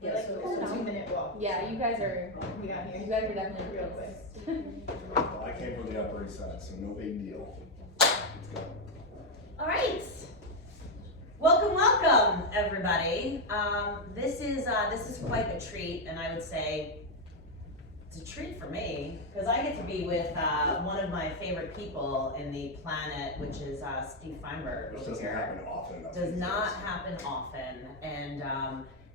Yeah, like, so cool it's a down. 2-minute walk. Yeah, you guys are definitely real quick. Well, I came from the Upper East Side, so no big deal. Let's go. All right. Welcome, everybody. This is quite a treat, and I would say it's a treat for me because I get to be with one of my favorite people in the planet, which is Steve Feinberg. Which doesn't happen often enough. Does not happen often, and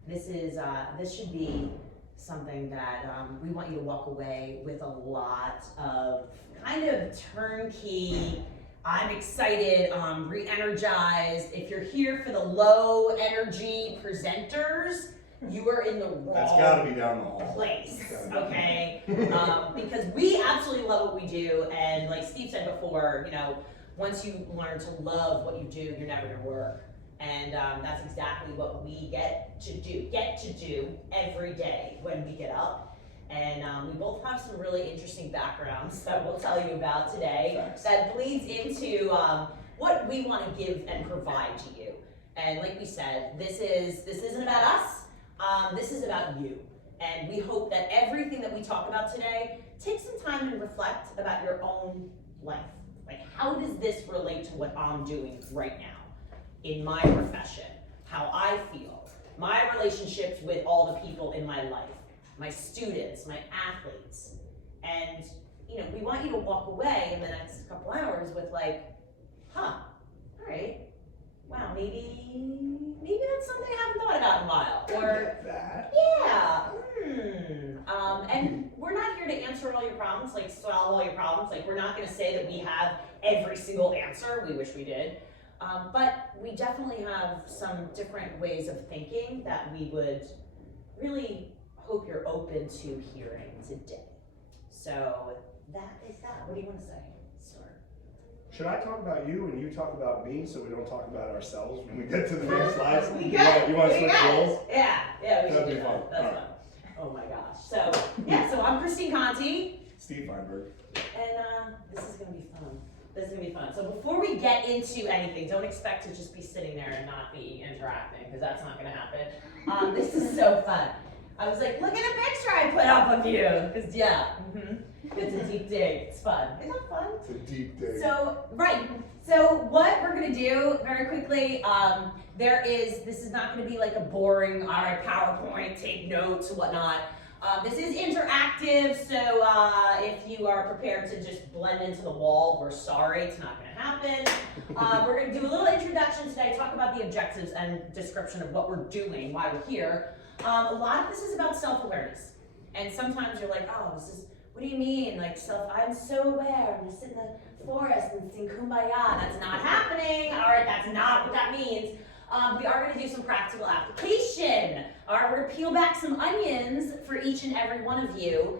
this should be something that we want you to walk away with a lot of kind of turnkey. I'm excited, re-energized. If you're here for the low energy presenters, you are in the wrong That's gotta be down the hall. place, okay? Because we absolutely love what we do, and like Steve said before, you know, once you learn to love what you do, you're never gonna work. And that's exactly what we get to do every day when we get up. And we both have some really interesting backgrounds that we'll tell you about today. Thanks. That bleeds into what we want to give and provide to you. And like we said, this isn't about us. This is about you. And we hope that everything that we talk about today, take some time and reflect about your own life. Like, how does this relate to what I'm doing right now in my profession? How I feel, my relationships with all the people in my life, my students, my athletes. And, you know, we want you to walk away in the next couple hours with like, all right, wow, maybe that's something I haven't thought about in a while. Or, that. yeah, and we're not here to answer all your problems, like solve all your problems. Like, we're not gonna say that we have every single answer. We wish we did. But we definitely have some different ways of thinking that we would really hope you're open to hearing today. So that is that. What do you want to say, sir? Should I talk about you and you talk about me so we don't talk about ourselves when we get to the next slides? We You want to switch roles? Yeah, we That'd should be do fun. that. That's All fun. Oh my gosh. So so I'm Christine Conti, Steve Feinberg. and this is gonna be fun. This is gonna be fun. So before we get into anything, don't expect to just be sitting there and not be interacting, because that's not gonna happen. This is so fun. I was like, look at a picture I put up of you, because it's a deep dig. It's fun. Isn't that fun? It's a deep dig. So, right. So what we're gonna do very quickly, this is not gonna be like a boring, all right, PowerPoint, take notes, whatnot. This is interactive, so if you are prepared to just blend into the wall, we're sorry, it's not gonna happen. We're gonna do a little introduction today, talk about the objectives and description of what we're doing, why we're here. A lot of this is about self-awareness. And sometimes you're like, oh, what do you mean? Like, I'm so aware, I'm gonna sit in the forest and sing Kumbaya. That's not happening. All right, that's not what that means. We are gonna do some practical application. All right, we're gonna peel back some onions for each and every one of you.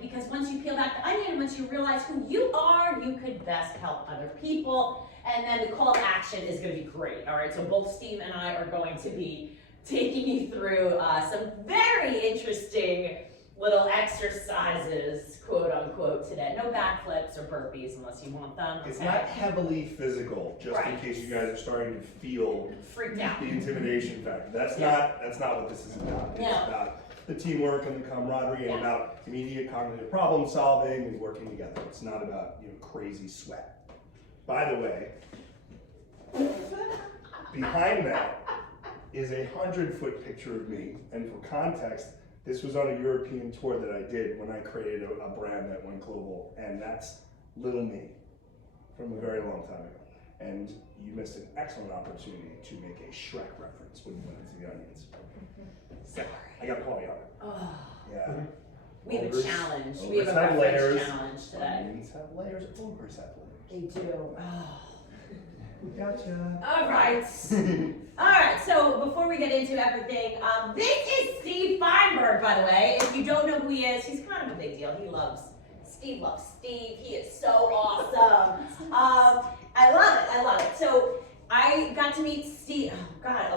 Because once you peel back the onion, once you realize who you are, you could best help other people. And then the call to action is gonna be great. All right, so both Steve and I are going to be taking you through some very interesting little exercises, quote unquote, today. No backflips or burpees unless you want them. It's okay? not heavily physical, just in Right. case you guys are starting to feel Freaked out. the intimidation factor. That's not what this is about. It's No. about the teamwork and the camaraderie and about immediate cognitive problem solving and working together. It's not about crazy sweat. By the way, behind that is a 100-foot picture of me, and for context, this was on a European tour that I did when I created a brand that went global, and that's little me from a very long time ago. And you missed an excellent opportunity to make a Shrek reference when you went into the onions. Sorry. I gotta call you on it. Oh, Yeah. we have a Ogres- challenge. We ogres have a have reference layers. challenge today. Onions have layers. Ogres have layers. They do. Oh. Gotcha. All right. All right, so before we get into everything, this is Steve Feinberg, by the way. If you don't know who he is, he's kind of a big deal. Steve loves Steve. He is so awesome. I love it. So I got to meet Steve, oh God,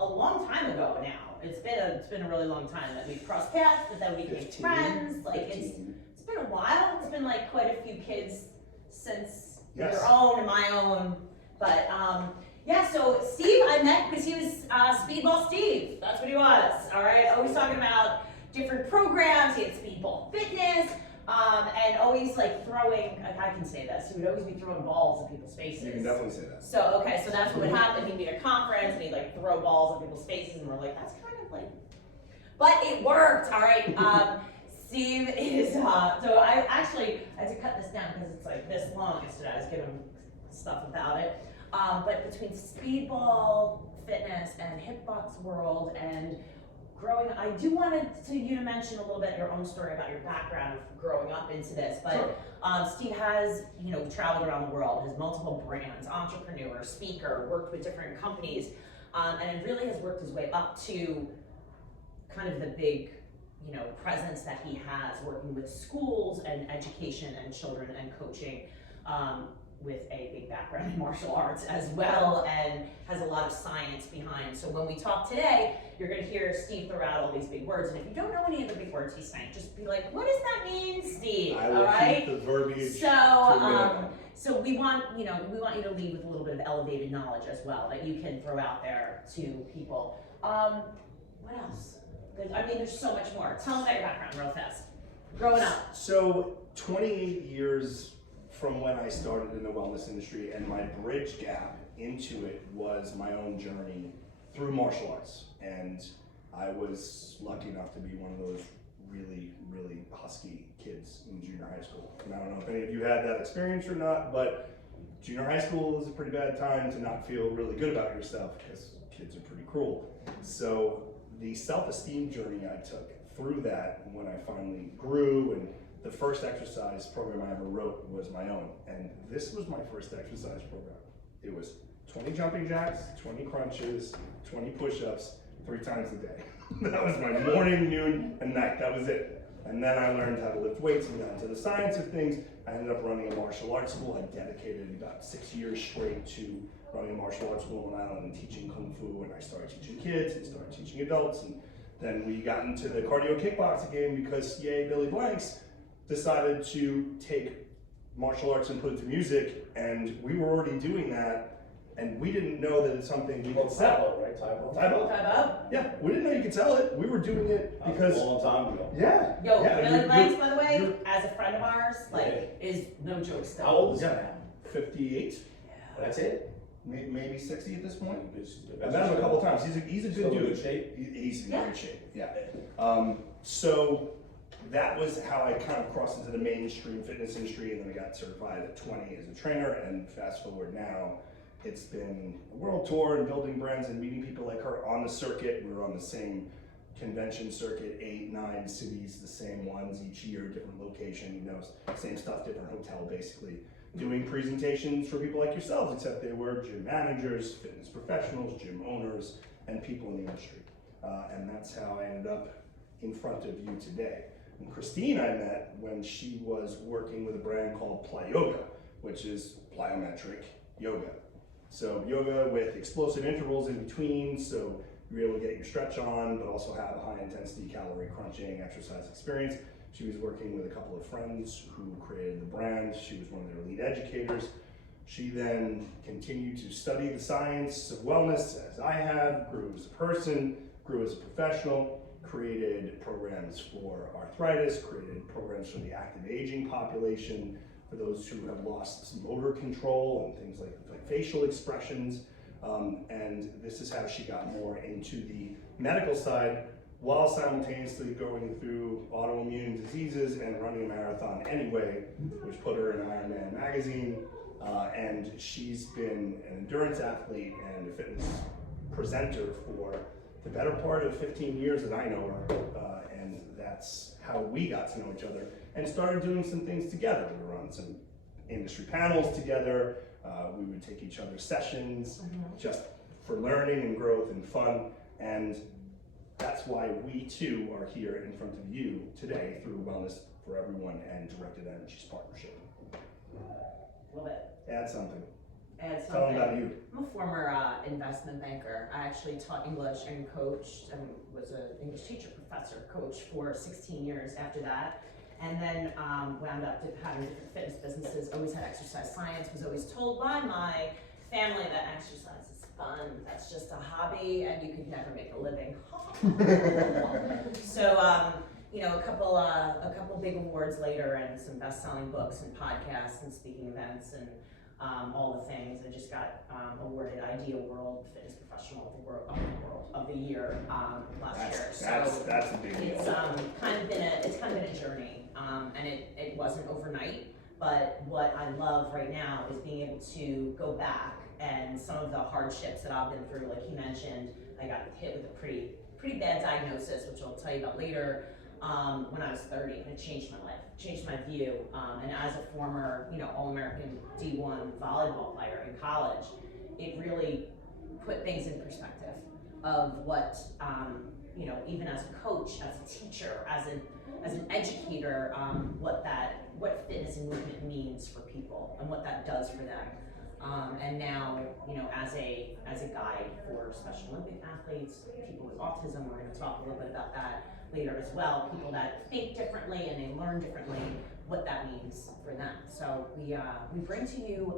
a long time ago now. It's been a really long time that we've crossed paths, but then we became 15, friends. Like 15. it's been a while. It's been like quite a few kids since Yes. your own and my own. But Yeah, so Steve I met because he was Speedball Steve. That's what he was, all right? Always talking about different programs. He had Speedball Fitness, and always like throwing, I can say this, he would always be throwing balls in people's faces. You can definitely say that. So, okay, so that's what would happen. He'd be at a conference and he'd like throw balls in people's faces, and we're like, that's kind of like, but it worked, all right? Steve is, so I actually had to cut this down because it's like this long yesterday. I was giving stuff about it. But between Speedball Fitness and Hitbox World and growing, I do wanted you to mention a little bit your own story about your background of growing up into this. But Sure. Steve has, traveled around the world, has multiple brands, entrepreneur, speaker, worked with different companies, and it really has worked his way up to kind of the big, presence that he has working with schools and education and children and coaching. With a big background in martial arts as well, and has a lot of science behind. So when we talk today, you're gonna hear Steve throw out all these big words, and if you don't know any of the big words he's saying, just be like, what does that mean, Steve? I will keep the verbiage to a minimum. So we want you to leave with a little bit of elevated knowledge as well that you can throw out there to people. What else? There's so much more. Tell them about your background real fast. Growing up. So 28 years from when I started in the wellness industry, and my bridge gap into it was my own journey through martial arts. And I was lucky enough to be one of those really, really husky kids in junior high school. And I don't know if any of you had that experience or not, but junior high school is a pretty bad time to not feel really good about yourself because kids are pretty cruel. So the self-esteem journey I took through that, when I finally grew, and the first exercise program I ever wrote was my own. And this was my first exercise program. It was 20 jumping jacks, 20 crunches, 20 push-ups, 3 times a day. That was my morning, noon, and night. That was it. And then I learned how to lift weights and got into the science of things. I ended up running a martial arts school. I dedicated about 6 years straight to running a martial arts school on Long Island and teaching Kung Fu. And I started teaching kids and started teaching adults. And then we got into the cardio kickboxing game because, yay, Billy Blanks decided to take martial arts and put it to music, and we were already doing that, and we didn't know that it's something we could sell. Right? Taibo? Taibo? Yeah, we didn't know you could sell it. We were doing it because... A long time ago. Yeah. Yo, yeah, Billy Blanks, by the way, as a friend of ours, is no joke still. How old is he Yeah. now? 58. That's it? Maybe 60 at this point. I've I've met him a couple times. He's a good Still in dude. good shape? He's in Yeah. great shape, yeah. So that was how I kind of crossed into the mainstream fitness industry, and then I got certified at 20 as a trainer, and fast forward now, it's been a world tour and building brands and meeting people like her on the circuit. We're on the same convention circuit, 8, 9 cities, the same ones each year, different location, same stuff, different hotel basically. Doing presentations for people like yourselves, except they were gym managers, fitness professionals, gym owners, and people in the industry. And that's how I ended up in front of you today. And Christine I met when she was working with a brand called Play Yoga, which is plyometric yoga. So yoga with explosive intervals in between, so you're able to get your stretch on, but also have a high intensity calorie crunching exercise experience. She was working with a couple of friends who created the brand. She was one of their lead educators. She then continued to study the science of wellness as I have, grew as a person, grew as a professional, created programs for arthritis, created programs for the active aging population, for those who have lost motor control and things like facial expressions. And this is how she got more into the medical side while simultaneously going through autoimmune diseases and running a marathon anyway, which put her in Ironman magazine. And she's been an endurance athlete and a fitness presenter for the better part of 15 years that I know her. And that's how we got to know each other and started doing some things together. We were on some industry panels together. We would take each other's sessions just for learning and growth and fun. And that's why we too are here in front of you today through Wellness4Every1 and Directed Energies Partnership. Love it. Add something. Add something. Tell them about you. I'm a former investment banker. I actually taught English and coached and was an English teacher, professor, coach for 16 years after that. And then wound up having different fitness businesses, always had exercise science, was always told by my family that exercise is fun. That's just a hobby, and you could never make a living. So, a couple big awards later, and some best-selling books and podcasts and speaking events and all the things. I just got awarded Ideal World Fitness Professional of the Year last year. So that's a big deal. it's kind of been a journey, and it wasn't overnight. But what I love right now is being able to go back and some of the hardships that I've been through, like he mentioned, I got hit with a pretty bad diagnosis, which I'll tell you about later, when I was 30, and it changed my life, changed my view. And as a former, All-American D1 volleyball player in college, it really put things in perspective of what, even as a coach, as a teacher, as an educator, what fitness and movement means for people and what that does for them. And now, as a guide for Special Olympic athletes, people with autism, we're going to talk a little bit about that later as well, people that think differently and they learn differently, what that means for them. So we bring to you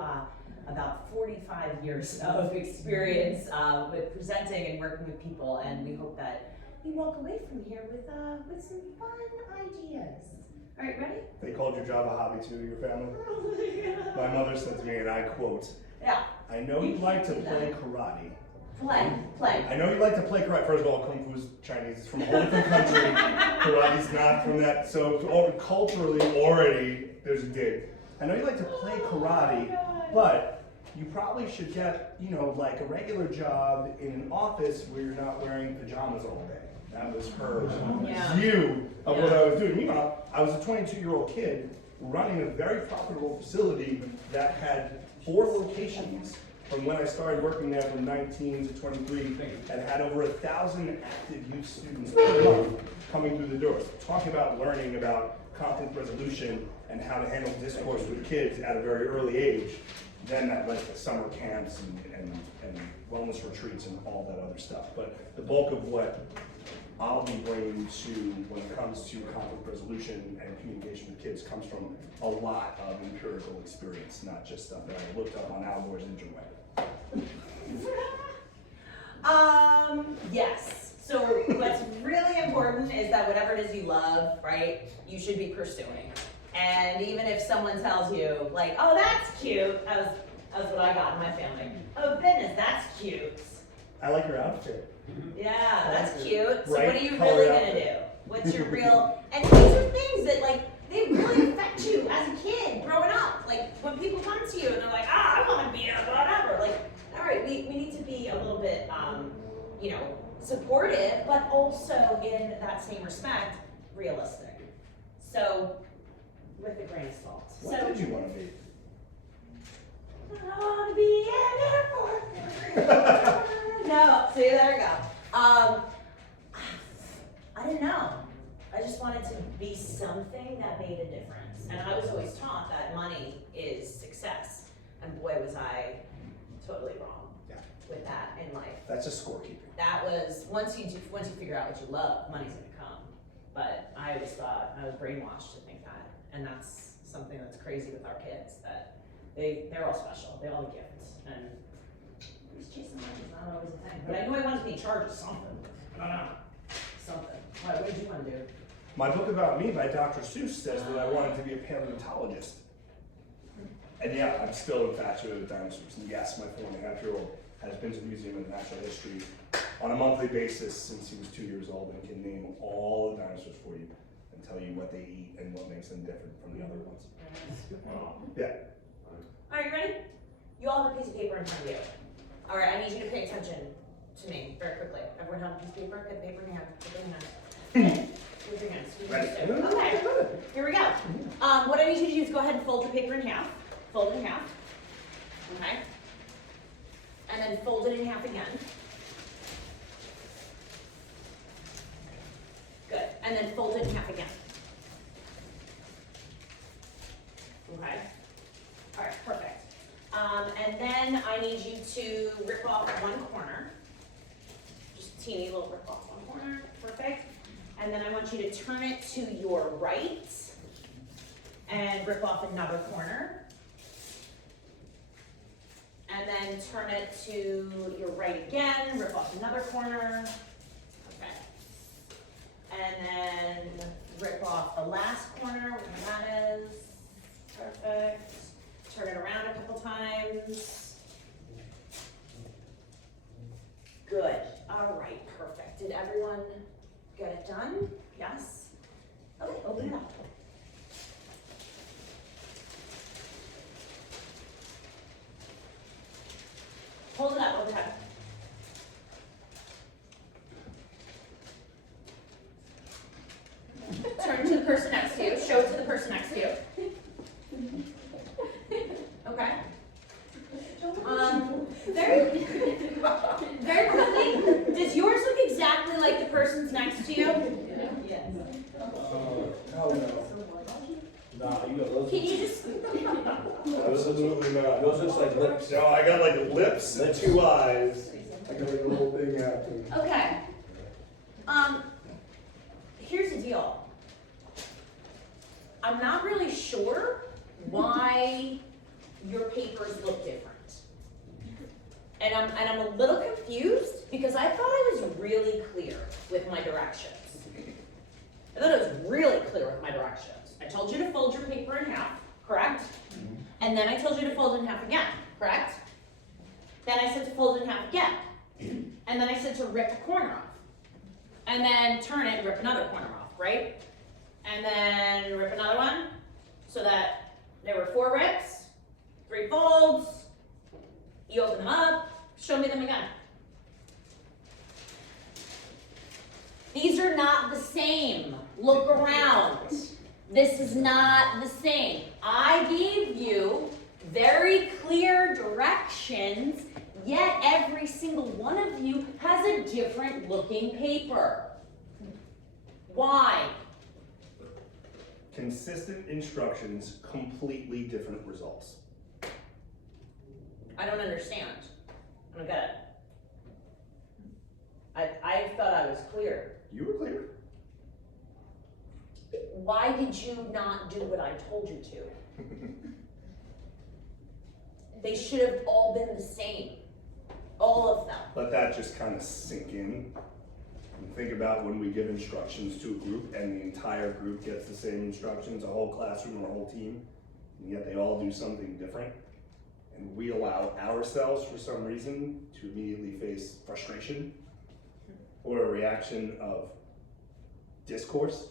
about 45 years of experience with presenting and working with people, and we hope that you walk away from here with some fun ideas. All right, ready? They called your job a hobby too, your family? My mother said to me, and I quote, Yeah. I know you like to play karate. Play. I know you like to play karate. First of all, Kung Fu's Chinese. It's from a whole different country. Karate's not from that. So culturally, already, there's a dig. I know you like to play karate, but you probably should get, like a regular job in an office where you're not wearing pajamas all day. That was her view of what I was doing. Meanwhile, I was a 22-year-old kid running a very profitable facility that had 4 locations from when I started working there from 19 to 23, and had over 1,000 active youth students per month coming through the doors. Talking about learning about conflict resolution and how to handle discourse with kids at a very early age. Then that led to summer camps and wellness retreats and all that other stuff. But the bulk of what I'll be bringing to when it comes to conflict resolution and communication with kids comes from a lot of empirical experience, not just stuff that I looked up on Al Gore's interweb. Yes. So what's really important is that whatever it is you love, right, you should be pursuing. And even if someone tells you, like, oh, that's cute, that was what I got in my family. Oh, goodness, that's cute. I like your outfit. Yeah, that's cute. So Right what are you color really gonna outfit. do? What's your real, and these are things that, like, they really affect you as a kid growing up. Like, when people come to you and they're like, I want to be a whatever. Like, all right, we need to be a little bit, supportive, but also in that same respect, realistic. So, with a grain of salt. What did you want to be? I want to be an airport. No, see, there we go. I didn't know. I just wanted to be something that made a difference. And I was always taught that money is success. And boy, was I totally wrong with that in life. That's just scorekeeping. That was, once you figure out what you love, money's gonna come. But I always thought, I was brainwashed to think that. And that's something that's crazy with our kids, that they're all special, they all have gifts. And who's chasing money is not always a thing. But I knew I wanted to be in charge of something. I don't know, something. What did you want to do? My book about me by Dr. Seuss says that I wanted to be a paleontologist. And yeah, I'm still infatuated with dinosaurs. And yes, my 4.5-year-old has been to the Museum of Natural History on a monthly basis since he was 2 years old and can name all the dinosaurs for you and tell you what they eat and what makes them different from the other ones. Yeah. All right, ready? You all have a piece of paper in front of you. All right, I need you to pay attention to me very quickly. Everyone have a piece of paper? Get paper in your hand. Put it in your hand. With your hands. Ready. Okay, here we go. What I need you to do is go ahead and fold your paper in half. Fold it in half. Okay. And then fold it in half again. Good. And then fold it in half again. Okay. All right, perfect. And then I need you to rip off one corner. Just a teeny little rip off one corner. Perfect. And then I want you to turn it to your right and rip off another corner. and then turn it to your right again, rip off another corner. Okay. And then rip off the last corner, whatever that is. Perfect. Turn it around a couple times. Good. All right, perfect. Did everyone get it done? Yes? Okay, open it up. Hold it up, okay. Turn to the person next to you, show it to the person next to you. Okay. Very, very quickly, does yours look exactly like the person's next to you? Yes. Hell no. Nah, you got those. Can you just, Absolutely not. Yours looks like lips. No, I got like lips and 2 eyes. I got like a little thing happening. okay. Here's the deal. I'm not really sure why your papers look different. And I'm a little confused because I thought I was really clear with my directions. I thought I was really clear with my directions. I told you to fold your paper in half, correct? And then I told you to fold it in half again, correct? Then I said to fold it in half again. And then I said to rip the corner off. And then turn it and rip another corner off, right? And then rip another one so that there were 4 rips, 3 folds. You open them up, show me them again. These are not the same. Look around. This is not the same. I gave you very clear directions, yet every single one of you has a different looking paper. Why? Consistent instructions, completely different results. I don't understand. I don't get it. I thought I was clear. You were clear. Why did you not do what I told you to? They should have all been the same. All of them. Let that just kind of sink in. And think about when we give instructions to a group and the entire group gets the same instructions, a whole classroom or a whole team, and yet they all do something different. And we allow ourselves, for some reason, to immediately face frustration or a reaction of discourse,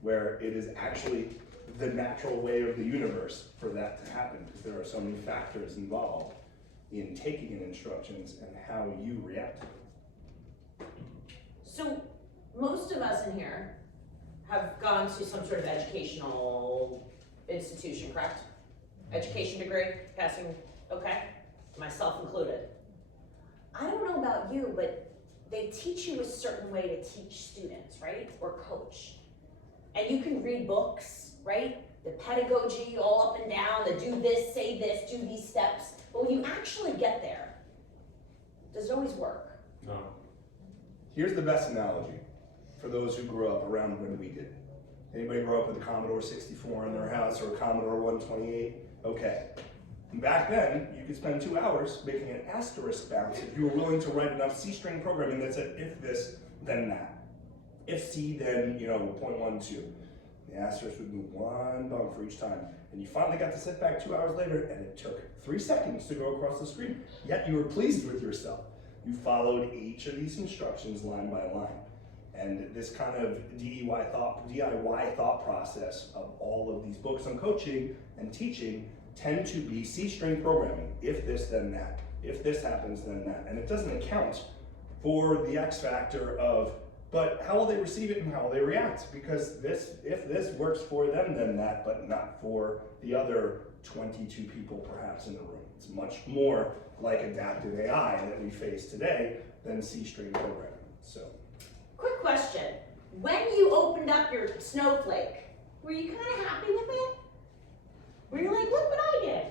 where it is actually the natural way of the universe for that to happen, because there are so many factors involved in taking in instructions and how you react to them. So most of us in here have gone to some sort of educational institution, correct? Education degree, passing, okay? Myself included. I don't know about you, but they teach you a certain way to teach students, right? Or coach. And you can read books, right? The pedagogy all up and down, the do this, say this, do these steps. But when you actually get there, does it always work? No. Here's the best analogy for those who grew up around when we did. Anybody grow up with a Commodore 64 in their house or a Commodore 128? Okay. And back then, you could spend 2 hours making an asterisk bounce if you were willing to write enough C-string programming that said, if this, then that. If C, then, 0.12. The asterisk would move 1 bump for each time. And you finally got to sit back 2 hours later, and it took 3 seconds to go across the screen. Yet you were pleased with yourself. You followed each of these instructions line by line. And this kind of DIY thought process of all of these books on coaching and teaching tend to be C-string programming. If this, then that. If this happens, then that. And it doesn't account for the X factor of, but how will they receive it and how will they react? Because if this works for them, then that, but not for the other 22 people perhaps in the room. It's much more like adaptive AI that we face today than C-string programming. So, Quick question. When you opened up your snowflake, were you kind of happy with it? Were you like, look what I did?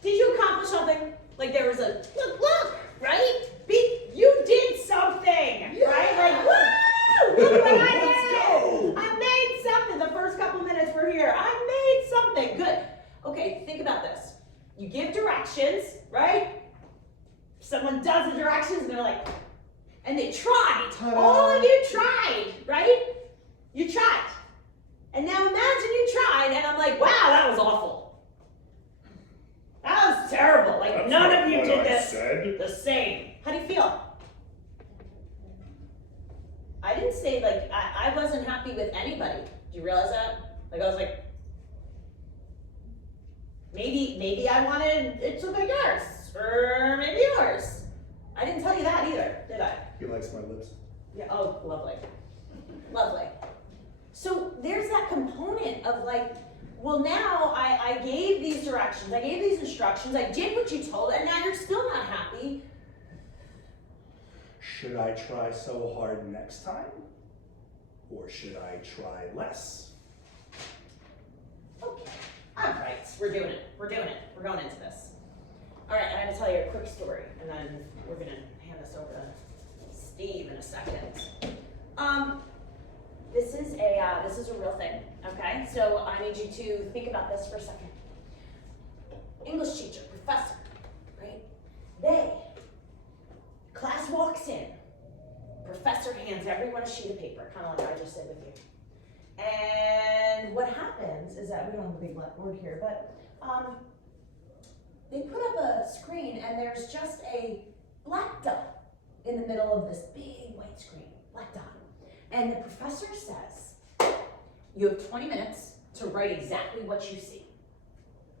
Did you accomplish something? Like there was a, look, right? You did something, right? Like, woo! Look what I did! I made something. The first couple minutes we're here. I made something. Good. Okay, think about this. And they tried. Ta-da. All of you tried, right? You tried. And now imagine you tried, and I'm like, wow, that was awful. That was terrible. Like, That's none not of you what did I this said. the same. How do you feel? I didn't say, like, I wasn't happy with anybody. Do you realize that? Like, I was like, maybe I wanted it to be yours, or maybe yours. I didn't tell you that either, did I? He likes my lips. Yeah, oh, lovely. Lovely. So there's that component of like, well, now I gave these directions, I gave these instructions, I did what you told, and now you're still not happy. Should I try so hard next time? Or should I try less? Okay, all right, we're doing it, we're doing it, we're going into this. All right, I have to tell you a quick story, and then we're gonna hand this over to Steve in a second. This is a real thing, okay? So I need you to think about this for a second. English teacher, professor, right? Class walks in, professor hands everyone a sheet of paper, kind of like I just did with you. And what happens is that we don't have a big blackboard here, but they put up a screen and there's just a black dot in the middle of this big white screen, black dot. And the professor says, you have 20 minutes to write exactly what you see.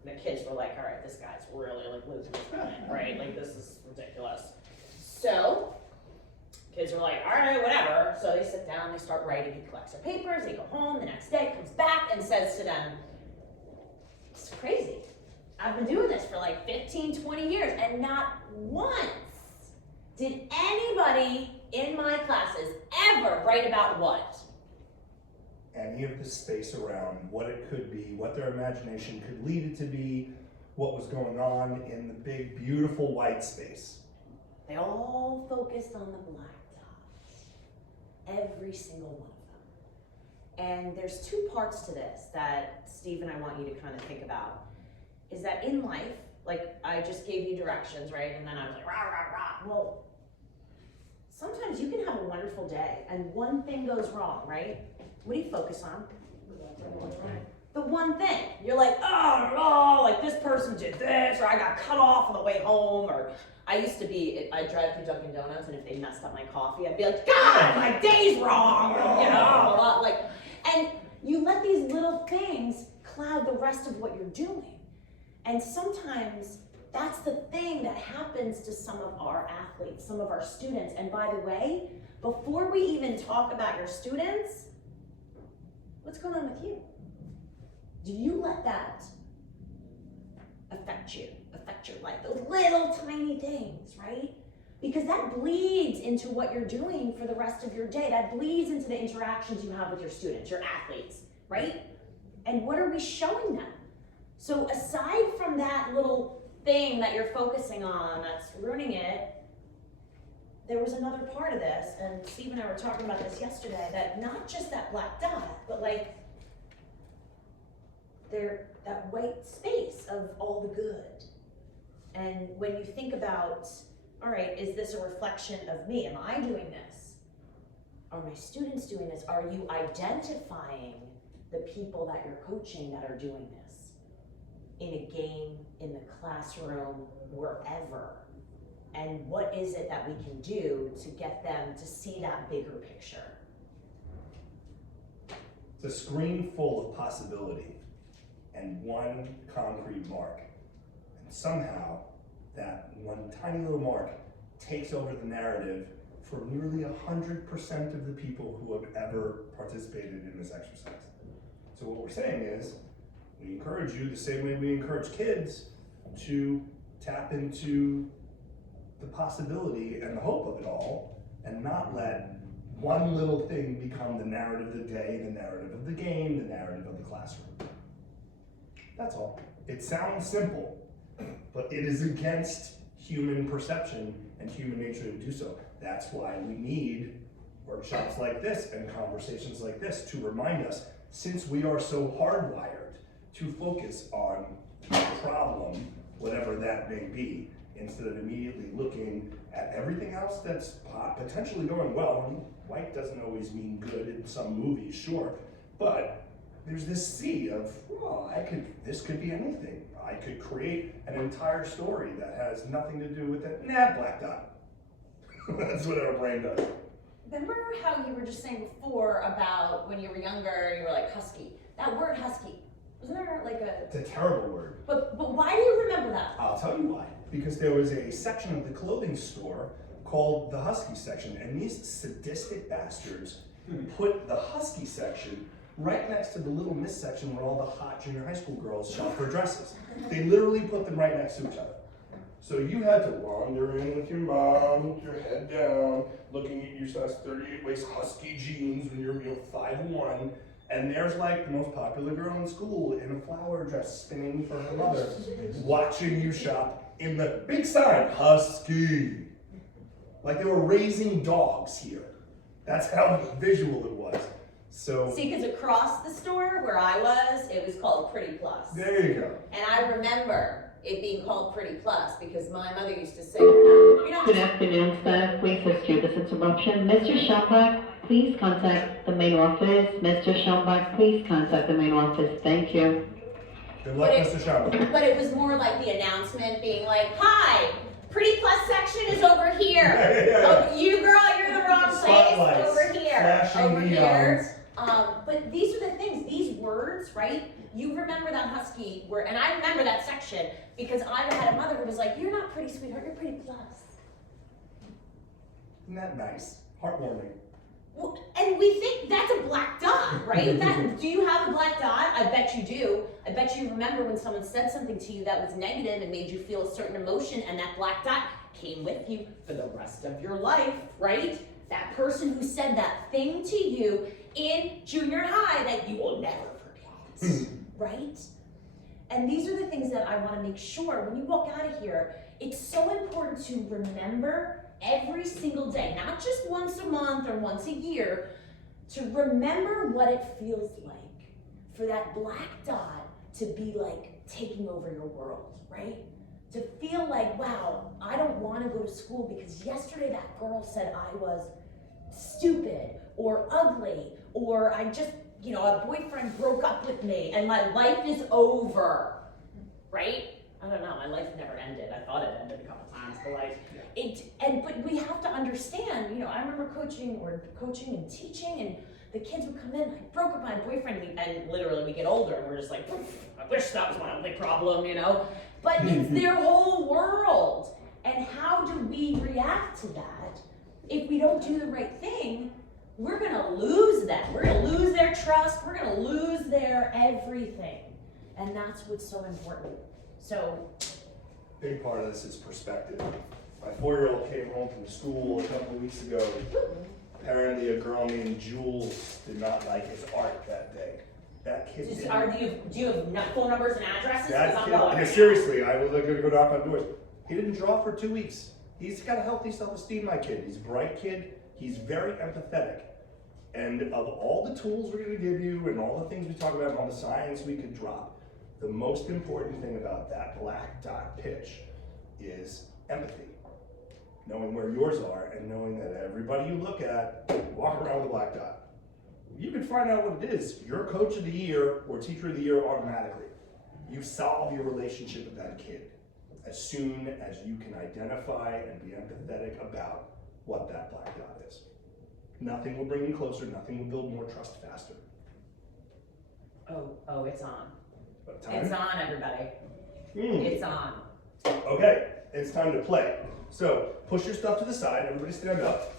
And the kids were like, all right, this guy's really like losing his mind, right? Like this is ridiculous. So kids were like, all right, whatever. So they sit down, they start writing, he collects their papers, they go home, the next day comes back and says to them, it's crazy. I've been doing this for like 15, 20 years, and not once did anybody in my classes ever write about what? Any of the space around what it could be, what their imagination could lead it to be, what was going on in the big, beautiful white space. They all focused on the black dots. Every single one of them. And there's two parts to this that Steve and I want you to kind of think about. Is that in life, like I just gave you directions, right? And then I was like, rah, rah, rah. Well, sometimes you can have a wonderful day and one thing goes wrong, right? What do you focus on? The one thing. You're like, oh, like this person did this, or I got cut off on the way home, or I'd drive through Dunkin' Donuts, and if they messed up my coffee, I'd be like, God, my day's wrong, and you let these little things cloud the rest of what you're doing. And sometimes that's the thing that happens to some of our athletes, some of our students. And by the way, before we even talk about your students, what's going on with you? Do you let that affect you, affect your life? Those little tiny things, right? Because that bleeds into what you're doing for the rest of your day. That bleeds into the interactions you have with your students, your athletes, right? And what are we showing them? So aside from that little thing that you're focusing on that's ruining it, there was another part of this, and Steve and I were talking about this yesterday, that not just that black dot, but like that white space of all the good. And when you think about, all right, is this a reflection of me? Am I doing this? Are my students doing this? Are you identifying the people that you're coaching that are doing this? In a game, in the classroom, wherever. And what is it that we can do to get them to see that bigger picture? It's a screen full of possibility and one concrete mark. And somehow that one tiny little mark takes over the narrative for nearly 100% of the people who have ever participated in this exercise. So what we're saying is, we encourage you the same way we encourage kids to tap into the possibility and the hope of it all, and not let one little thing become the narrative of the day, the narrative of the game, the narrative of the classroom. That's all. It sounds simple, but it is against human perception and human nature to do so. That's why we need workshops like this and conversations like this to remind us, since we are so hardwired to focus on the problem, whatever that may be, instead of immediately looking at everything else that's potentially going well. I mean, white doesn't always mean good in some movies, sure, but there's this sea of, well, this could be anything. I could create an entire story that has nothing to do with it. Nah, black dot. That's what our brain does. Remember how you were just saying before about when you were younger, you were like husky. That word husky, wasn't there like a... It's a terrible word. But why do you remember that? I'll tell you why. Because there was a section of the clothing store called the Husky section, and these sadistic bastards put the Husky section right next to the Little Miss section where all the hot junior high school girls shop for dresses. They literally put them right next to each other. So you had to wander in with your mom, with your head down, looking at your size 38 waist Husky jeans when you're 5'1", and there's like the most popular girl in school in a flower dress spinning for her mother, watching you shop in the big sign, Husky. Like they were raising dogs here. That's how visual it was. So see, because across the store where I was, it was called Pretty Plus. There you go. And I remember it being called Pretty Plus because my mother used to say, you're not Good afternoon, sir. Please excuse this interruption. Mr. Schomburg, please contact the main office. Mr. Schomburg, please contact the main office. Thank you. Good luck, Mr. Schomburg. But it was more like the announcement being like, hi, Pretty Plus section is over here. Yeah. Oh, you girl, you're in the wrong place. Spotlights, Over here. flashing Over neons. here. But these are the things, these words, right? You remember that Husky word, and I remember that section because I had a mother who was like, you're not pretty, sweetheart, you're Pretty Plus. Isn't that nice? Heartwarming. Well, and we think that's a black dot, right? Do you have a black dot? I bet you do. I bet you remember when someone said something to you that was negative and made you feel a certain emotion, and that black dot came with you for the rest of your life, right? That person who said that thing to you in junior high that you will never forget, right? And these are the things that I want to make sure when you walk out of here, it's so important to remember every single day, not just once a month or once a year, to remember what it feels like for that black dot to be like taking over your world, right? To feel like, wow, I don't want to go to school because yesterday that girl said I was stupid or ugly, or I just, a boyfriend broke up with me and my life is over, right? I don't know, my life never ended. I thought it ended a couple times, but but we have to understand, I remember coaching and teaching, and the kids would come in, I broke up with my boyfriend, and literally we get older and we're just like, I wish that was my only problem, but it's their whole world. And how do we react to that? If we don't do the right thing, we're gonna lose them. We're gonna lose their trust. We're gonna lose their everything. And that's what's so important. So, Big part of this is perspective. My 4-year-old came home from school a couple of weeks ago. Apparently a girl named Jules did not like his art that day. That kid do you have phone numbers and addresses? That kid, seriously, I was gonna go knock on doors. He didn't draw for 2 weeks. He's got a healthy self-esteem, my kid. He's a bright kid. He's very empathetic. And of all the tools we're gonna give you and all the things we talk about and all the science we could drop, the most important thing about that black dot pitch is empathy. Knowing where yours are and knowing that everybody you look at, walk around with a black dot. You can find out what it is. You're coach of the year or teacher of the year automatically. You solve your relationship with that kid as soon as you can identify and be empathetic about what that black dot is. Nothing will bring you closer, nothing will build more trust faster. Oh, it's on. But time? It's on, everybody. It's on. Okay, it's time to play. So, push your stuff to the side, everybody stand up.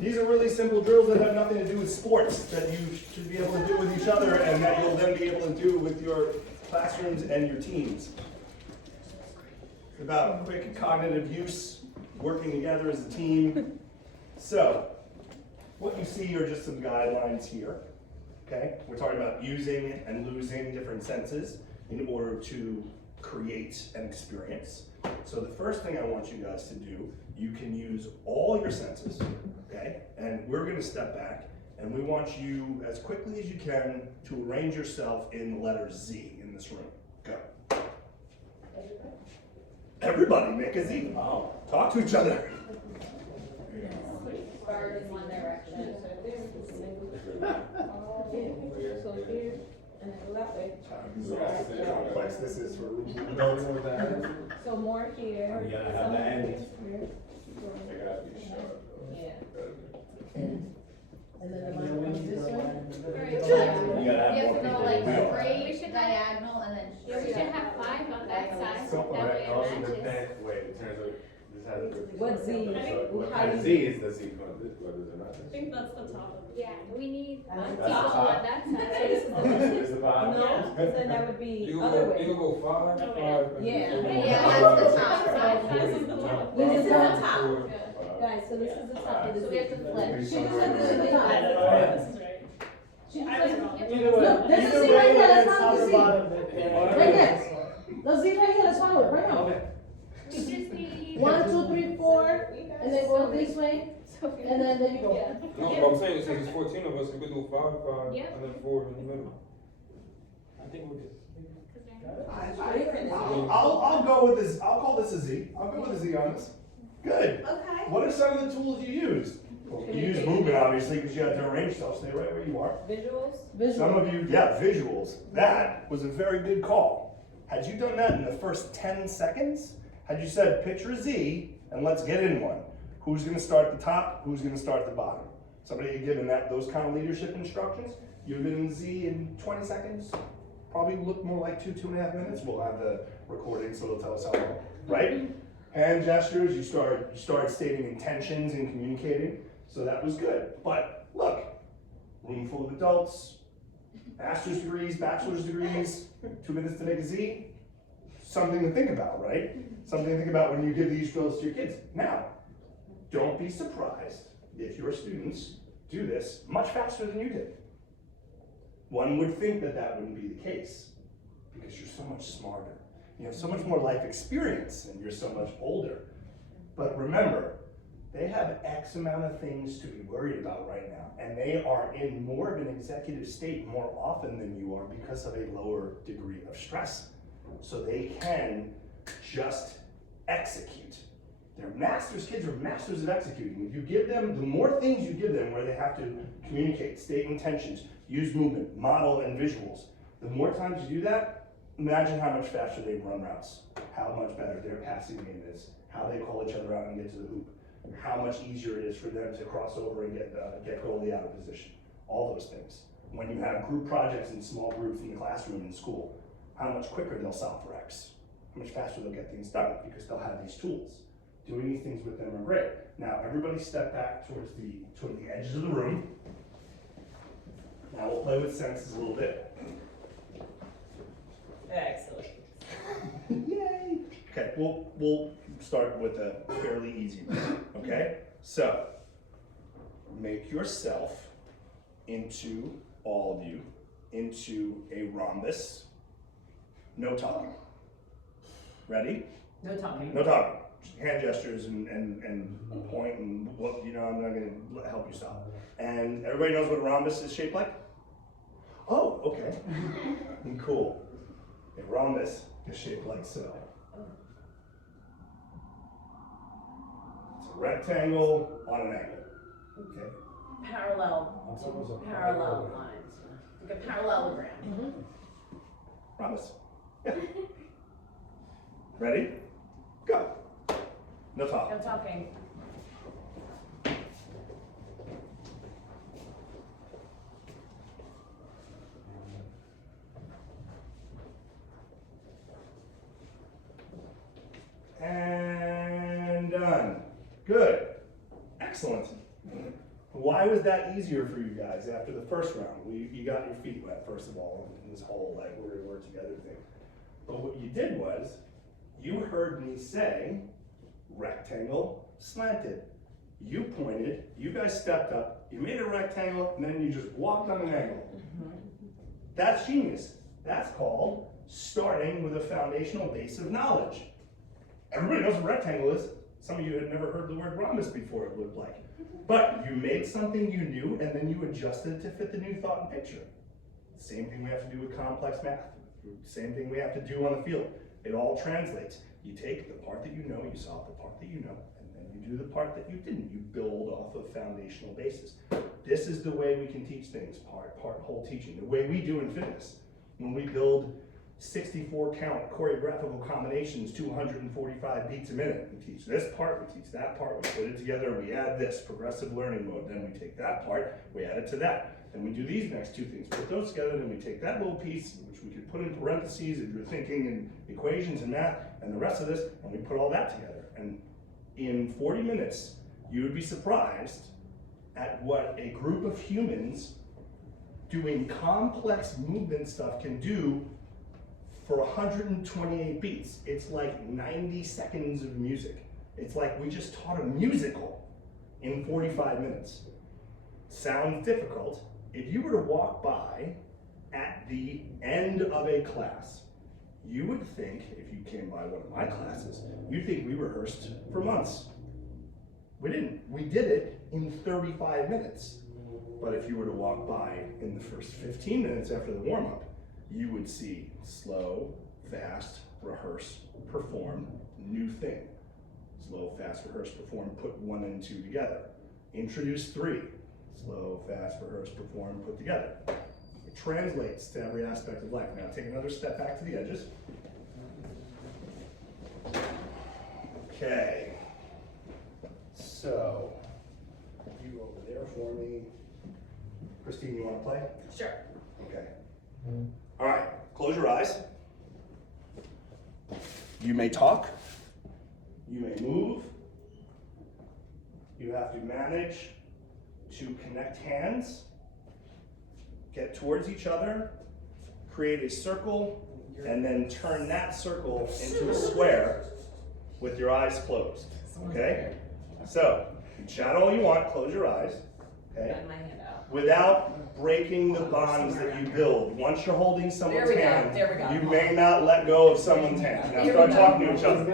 These are really simple drills that have nothing to do with sports, that you should be able to do with each other and that you'll then be able to do with your classrooms and your teams. It's about quick cognitive use, working together as a team. So, what you see are just some guidelines here. Okay, we're talking about using and losing different senses in order to create an experience. So the first thing I want you guys to do, you can use all your senses, okay? And we're gonna step back and we want you, as quickly as you can, to arrange yourself in the letter Z in this room. Go. Everybody make a Z. Oh. Talk to each other. Bird in one direction. So here, and then go that way. Complex this is for Adults with that. So more here. You gotta have some the end. here. They gotta be sharp. Yeah. And then the one comes this way. You gotta have You more have to people. go like than we are. straight, diagonal, and then Yeah, we straight. should have 5 on that side. Something That way It also it matches. depends, wait, in terms of, this has a. What Z? So what How kind do of you- Z is the Z code, whether it's not. I think that's the top. Yeah, we need That's people the top. on that side. It's the bottom. No, because then that would be You other can way. go 5, 5. Yeah. Yeah, that's the top. This is the top. This is the top. Wow. Guys, so this is the top of the So Z. we have to flip. She just said this is the top. This is right. She just I said. was wrong. Either way. Look, there's a either Z way, right there, it's that's not on the the Z. bottom. Right there. The Z right here, let's follow it, right now. We just need. 1, 2, 3, 4, and then go this way, and then there you go. No, but I'm saying, since it's 14 of us, we could do 5, 5, Yeah. and then 4 in the middle. I think we're good. I'll go with this. I'll call this a Z. I'll go with a Z on this. Good. Okay. What are some of the tools you used? Well, you use movement, obviously, because you have to arrange stuff. Stay right where you are. Visuals? Some of you, yeah, visuals. That was a very good call. Had you done that in the first 10 seconds, had you said picture a Z and let's get in one, who's going to start at the top, who's going to start at the bottom? Somebody had given that those kind of leadership instructions, you've been in Z in 20 seconds, probably look more like 2.5 minutes. We'll have the recording, so it'll tell us how long, right? Hand gestures, you started stating intentions and communicating, so that was good. But look, room full of adults, master's degrees, bachelor's degrees, 2 minutes to make a Z, something to think about, right? Something to think about when you give these drills to your kids. Now, don't be surprised if your students do this much faster than you did. One would think that that wouldn't be the case because you're so much smarter. You have so much more life experience and you're so much older. But remember, they have X amount of things to be worried about right now, and they are in more of an executive state more often than you are because of a lower degree of stress. So they can just execute. They're masters, kids are masters of executing. If you give them, the more things you give them where they have to communicate, state intentions, use movement, model, and visuals, the more times you do that, imagine how much faster they run routes, how much better their passing game is, how they call each other out and get to the hoop, how much easier it is for them to cross over and get goalie out of position. All those things. When you have group projects in small groups in the classroom in school, how much quicker they'll solve for X, how much faster they'll get things done because they'll have these tools. Doing these things with them are great. Now everybody step back towards the edges of the room. Now we'll play with senses a little bit. Excellent. Yay! Okay, we'll start with a fairly easy one, okay? So, make yourself into, all of you, into a rhombus. No talking. Ready? No talking. No talking. Just hand gestures and point and what, I'm not gonna help you stop. And everybody knows what a rhombus is shaped like? Oh, okay. Cool. A rhombus is shaped like so. It's a rectangle on an angle. Okay. Parallel lines. Like a parallelogram. Rhombus. Yeah. Ready? Go. No talking. No talking. And done. Good. Excellent. Why was that easier for you guys after the first round? You got your feet wet, first of all, in this whole like we're gonna work together thing. But what you did was, you heard me say, rectangle, slanted. You pointed, you guys stepped up, you made a rectangle, and then you just walked on an angle. That's genius. That's called starting with a foundational base of knowledge. Everybody knows what a rectangle is. Some of you had never heard the word rhombus before, it looked like. But you made something you knew, and then you adjusted it to fit the new thought and picture. Same thing we have to do with complex math. Same thing we have to do on the field. It all translates. You take the part that you know, you solve the part that you know, and then you do the part that you didn't. You build off of foundational basis. This is the way we can teach things, part, whole teaching. The way we do in fitness. When we build 64 count choreographical combinations, 245 beats a minute. We teach this part, we teach that part, we put it together, we add this, progressive learning mode. Then we take that part, we add it to that. Then we do these next two things, put those together, then we take that little piece, which we could put in parentheses if you're thinking in equations and math, and the rest of this, and we put all that together. And in 40 minutes, you would be surprised at what a group of humans doing complex movement stuff can do for 128 beats. It's like 90 seconds of music. It's like we just taught a musical in 45 minutes. Sounds difficult. If you were to walk by at the end of a class, you would think, if you came by one of my classes, you'd think we rehearsed for months. We didn't. We did it in 35 minutes. But if you were to walk by in the first 15 minutes after the warm-up, you would see slow, fast, rehearse, perform, new thing. Slow, fast, rehearse, perform, put 1 and 2 together. Introduce 3. Slow, fast, rehearse, perform, put together. It translates to every aspect of life. Now take another step back to the edges. Okay. So, you over there for me. Christine, you want to play? Sure. Okay. All right, close your eyes. You may talk. You may move. You have to manage to connect hands, get towards each other, create a circle, and then turn that circle into a square with your eyes closed, okay? So, you can chat all you want, close your eyes, okay? Got my hand out. Without breaking the bonds that you build. Once you're holding someone's hand, There we go. you may not let go of someone's hand. Now start talking to each other.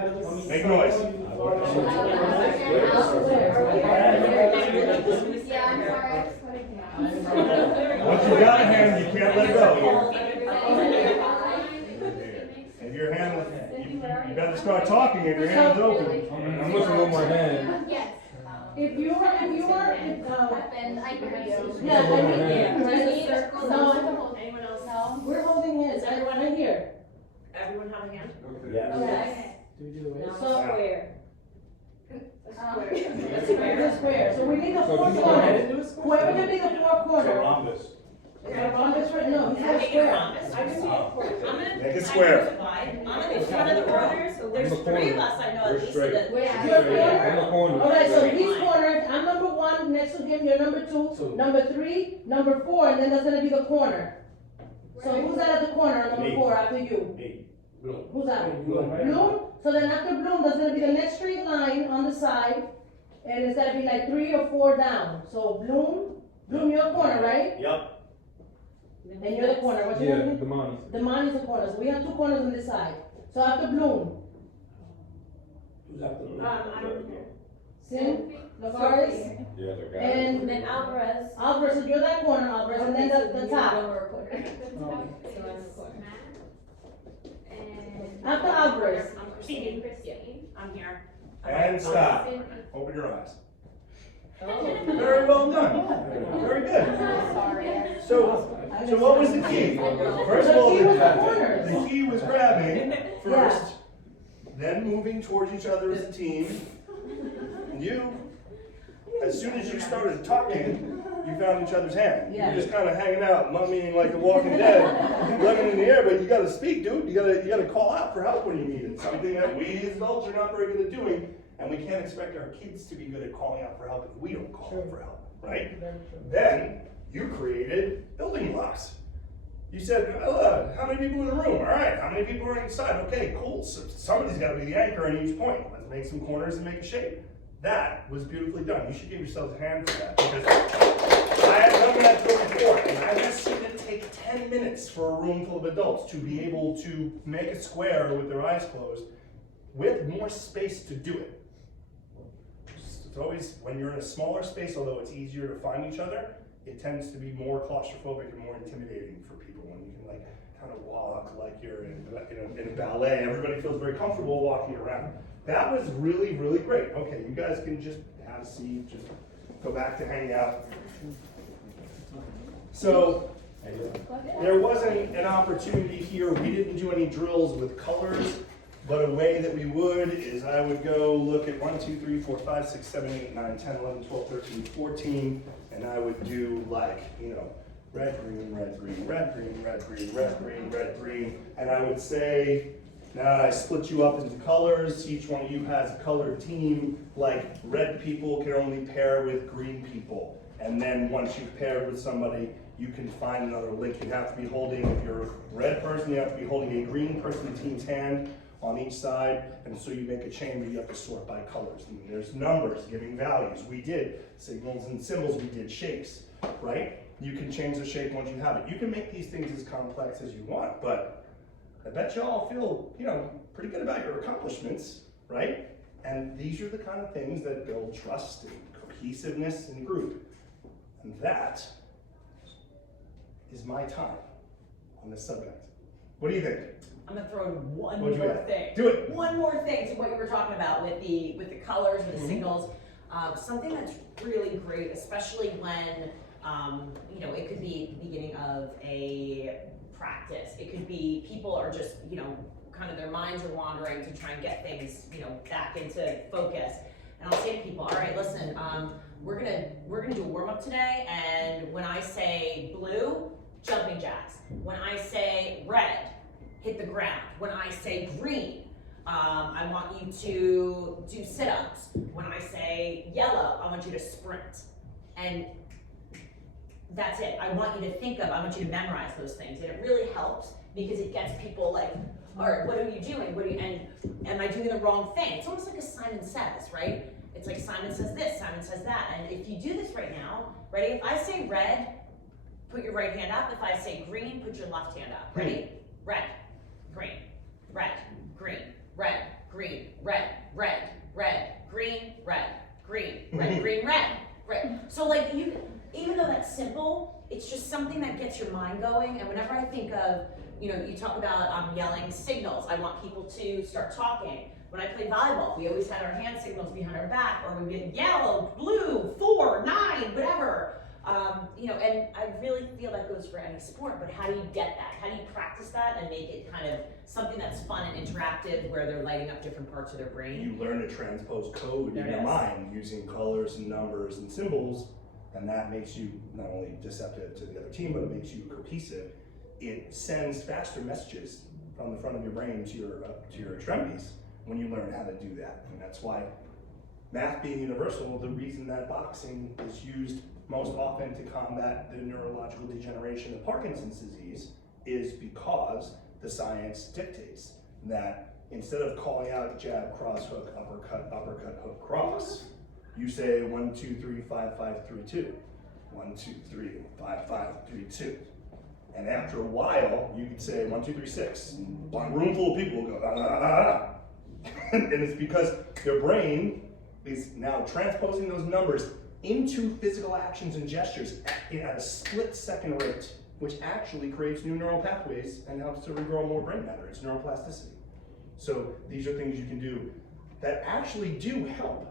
Make noise. Yeah, I'm sorry. Once you got a hand, you can't let go. If your hand, you better start talking if your hand's open. I'm looking one more hand. Yes. If you were, And I hear you. yeah, No. Anyone else? No. we're holding hands, everyone right here. Everyone have a hand? Yeah. Yes. So, Square. the square, so we need the So four people corners. Whoever can be the four So corners. rhombus. Rhombus, right, no, he's got a Make it square. rhombus. I can see it for I'm gonna. Make it square. I'm gonna be one of the corners. There's I'm the 3 of corner. us I know We're at least. straight. that- You're I'm corner? the corner. Alright, so he's cornered, I'm number 1, next to him, you're number 2, number 3, number 4, and then that's gonna be the corner. So who's at the corner, number Me. 4 after you? Me. Who's that? Bloom. Bloom? So then after Bloom, there's gonna be the next straight line on the side, and it's gonna be like 3 or 4 down. So Bloom, you're a corner, right? Yep. And you're the corner, what's your Yeah, name? the money. The man is the corner, so we have 2 corners on this side. So after Bloom, Who's after Bloom? I don't know. Sim, Lagares, Yeah, the guy. and then Alvarez. Alvarez, so you're that corner, Alvarez, and then the top. After Alvarez. I'm Christine. I'm here. And stop. Open your eyes. Very well done. Very good. Sorry. So what was the key? First of all, The key was the corners. the key was grabbing first, then moving towards each other as a team. And you, as soon as you started talking, you found each other's hand. You Yeah. were just kind of hanging out, mummying like the Walking Dead, looking in the air. But you got to speak, dude. You got to call out for help when you need it. Something that we as adults are not very good at doing, and we can't expect our kids to be good at calling out for help if we don't call out for help, right? Then you created building blocks. You said, how many people in the room? All right, how many people are inside? Okay, cool. So somebody's got to be the anchor in each point. Let's make some corners and make a shape. That was beautifully done. You should give yourselves a hand for that, because I have done that drill before, and I have seen it take 10 minutes for a room full of adults to be able to make a square with their eyes closed with more space to do it. It's always, when you're in a smaller space, although it's easier to find each other, it tends to be more claustrophobic and more intimidating for people when you can like kind of walk like you're in a ballet. Everybody feels very comfortable walking around. That was really, really great. Okay, you guys can just have a seat, just go back to hanging out. So there wasn't an opportunity here. We didn't do any drills with colors, but a way that we would is I would go look at 1, 2, 3, 4, 5, 6, 7, 8, 9, 10, 11, 12, 13, 14, and I would do like, red, green, red, green, red, green, red, green, red, green, red, green, and I would say, now I split you up into colors. Each one of you has a colored team, like red people can only pair with green people. And then once you've paired with somebody, you can find another link. You have to be holding, if you're a red person, you have to be holding a green person team's hand on each side. And so you make a chain where you have to sort by colors. And there's numbers giving values. We did signals and symbols, we did shapes, right? You can change the shape once you have it. You can make these things as complex as you want, but I bet you all feel, pretty good about your accomplishments, right? And these are the kind of things that build trust and cohesiveness in group. And that is my time on this subject. What do you think? I'm gonna throw in one What'd you more add? thing. Do it. One more thing to what you were talking about with the colors and the Mhm. signals. Something that's really great, especially when it could be the beginning of a practice. It could be people are just kind of their minds are wandering to try and get things back into focus. And I'll say to people, all right, listen, we're gonna do a warm up today, and when I say blue, jumping jacks. When I say red, hit the ground. When I say green, I want you to do sit-ups. When I say yellow, I want you to sprint. And that's it. I want you to I want you to memorize those things. And it really helps because it gets people like, all right, what are you doing? And am I doing the wrong thing? It's almost like a Simon Says, right? It's like Simon says this, Simon says that. And if you do this right now, ready? If I say red, put your right hand up. If I say green, put your left hand up. Ready? Red, green, red, green, red, green, red, red, red, green, red, green, red, green, red, red. So like even though that's simple, it's just something that gets your mind going. And whenever I think of, you talk about yelling signals, I want people to start talking. When I played volleyball, we always had our hand signals behind our back, or we get yellow, blue, 4, 9, whatever. And I really feel that goes for any sport, but how do you get that? How do you practice that and make it kind of something that's fun and interactive where they're lighting up different parts of their brain? You learn to transpose code in your mind using colors and numbers and symbols, and that makes you not only deceptive to the other team, but it makes you cohesive. It sends faster messages from the front of your brain to your extremities when you learn how to do that. And that's why math being universal, the reason that boxing is used most often to combat the neurological degeneration of Parkinson's disease is because the science dictates that instead of calling out jab, cross, hook, uppercut, hook, cross, you say 1, 2, 3, 5, 5, 3, 2. 1, 2, 3, 5, 5, 3, 2. And after a while, you could say 1, 2, 3, 6. And a room full of people will go, ah, ah, ah, ah. And it's because their brain is now transposing those numbers into physical actions and gestures at a split-second rate, which actually creates new neural pathways and helps to regrow more brain matter. It's neuroplasticity. So these are things you can do that actually do help